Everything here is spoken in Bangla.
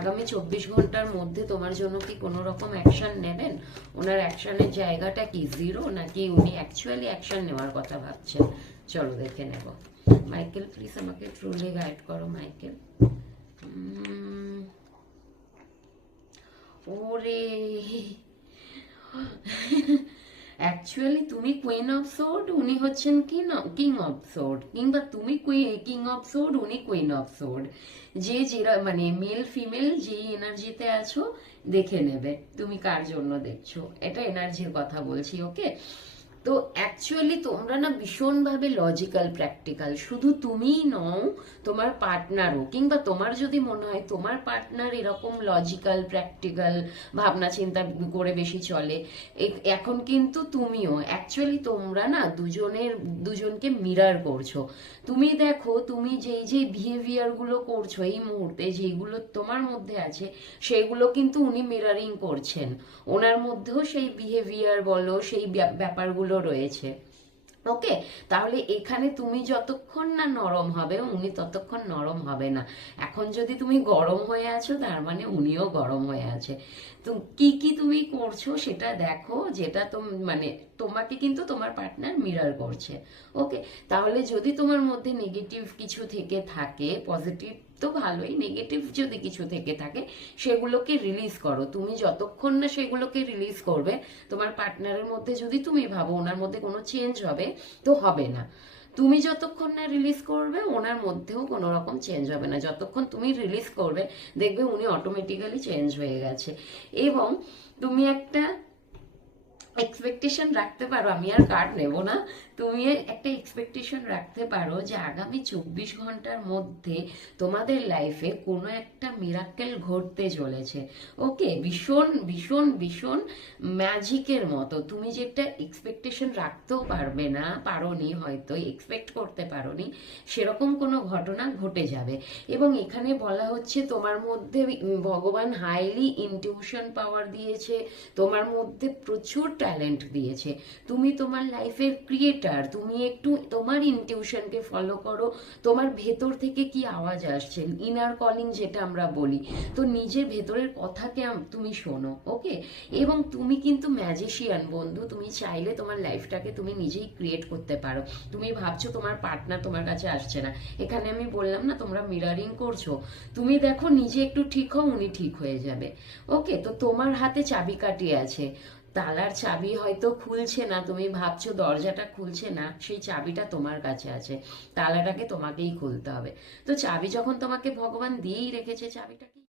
আগামী 24 ঘন্টার মধ্যে তোমার জন্য কি কোনো রকম অ্যাকশন নেবেন? ওনার অ্যাকশনের জায়গাটা কি জিরো, নাকি উনি অ্যাকচুয়ালি অ্যাকশন নেওয়ার কথা ভাবছেন? চলো দেখে নেব। মাইকেল প্লিজ আমাকে ট্রুলি গাইড করো মাইকেল। ওরে অ্যাকচুয়ালি তুমি কুইন অফ সোর্ড, উনি হচ্ছেন কিং অফ সোর্ড, কিংবা তুমি কিং অফ সোর্ড, উনি কুইন অফ সোর্ড। যে যেরা মানে মেল ফিমেল যেই এনার্জিতে আছো দেখে নেবে তুমি কার জন্য দেখছো, এটা এনার্জির কথা বলছি। ওকে, তো অ্যাকচুয়ালি তোমরা না ভীষণভাবে লজিক্যাল প্র্যাকটিক্যাল, শুধু তুমিই নও, তোমার পার্টনারও, কিংবা তোমার যদি মনে হয় তোমার পার্টনার এরকম লজিক্যাল প্র্যাকটিক্যাল ভাবনা চিন্তা করে বেশি চলে, এখন কিন্তু তুমিও অ্যাকচুয়ালি তোমরা না দুজনকে মিরার করছো। তুমি দেখো তুমি যেই যেই বিহেভিয়ার গুলো করছো এই মুহূর্তে, যেগুলো তোমার মধ্যে আছে সেগুলো কিন্তু উনি মিরারিং করছেন। ওনার মধ্যেও সেই বিহেভিয়ার বলো, সেই ব্যাপারগুলো রয়েছে। ওকে, তাহলে এখানে তুমি যতক্ষণ না নরম হবে উনি ততক্ষণ নরম হবে না। এখন যদি তুমি গরম হয়ে আছো তার মানে উনিও গরম হয়ে আছে। তো কি কি তুমি করছো সেটা দেখো, যেটা মানে তোমাকে কিন্তু তোমার পার্টনার মিরর করছে। ওকে, তাহলে যদি তোমার মধ্যে নেগেটিভ কিছু থেকে থাকে, পজিটিভ তো ভালোই, নেগেটিভ যদি কিছু থেকে থাকে সেগুলোকে রিলিজ করো। তুমি যতক্ষণ না সেগুলোকে রিলিজ করবে, তোমার পার্টনারের মধ্যে যদি তুমি ভাবো ওনার মধ্যে কোনো চেঞ্জ হবে, তো হবে না। তুমি যতক্ষণ না রিলিজ করবে ওনার মধ্যেও কোনো রকম চেঞ্জ হবে না। যতক্ষণ তুমি রিলিজ করবে দেখবে উনি অটোমেটিক্যালি চেঞ্জ হয়ে গেছে। এবং তুমি একটা এক্সপেকটেশন রাখতে পারো, আমি আর কার্ড নেব না, তুমি একটা এক্সপেকটেশন রাখতে পারো যে আগামী 24 ঘন্টার মধ্যে তোমাদের লাইফে কোনো একটা মিরাকেল ঘটতে চলেছে। ওকে, ভীষণ ভীষণ ভীষণ ম্যাজিকের মতো। তুমি যেটা এক্সপেকটেশন রাখতেও পারবে না, পারোনি, হয়তো এক্সপেক্ট করতে পারোনি, সেরকম কোনো ঘটনা ঘটে যাবে। এবং এখানে বলা হচ্ছে তোমার মধ্যে ভগবান হাইলি ইনটিউশন পাওয়ার দিয়েছে, তোমার মধ্যে প্রচুর ট্যালেন্ট দিয়েছে, তুমি তোমার লাইফের ক্রিয়েটার। তুমি একটু তোমার ইনটিউশনকে ফলো করো, তোমার ভেতর থেকে কি আওয়াজ আসছে, ইনার কলিং যেটা আমরা বলি, তো নিজের ভেতরের কথাকে তুমি শোনো। ওকে, এবং তুমি কিন্তু ম্যাজিশিয়ান বন্ধু, তুমি চাইলে তোমার লাইফটাকে তুমি নিজেই ক্রিয়েট করতে পারো। তুমি ভাবছো তোমার পার্টনার তোমার কাছে আসছে না, এখানে আমি বললাম না তোমরা মিরারিং করছো, তুমি দেখো নিজে একটু ঠিক হও, উনি ঠিক হয়ে যাবে। ওকে, তো তোমার হাতে চাবিকাঠি আছে, তালার চাবি হয়তো খুলছে না, তুমি ভাবছো দরজাটা খুলছে না, সেই চাবিটা তোমার কাছে আছে, তালাটাকে তোমাকেই খুলতে হবে। তো চাবি যখন তোমাকে ভগবান দিয়েই রেখেছে, চাবিটাকে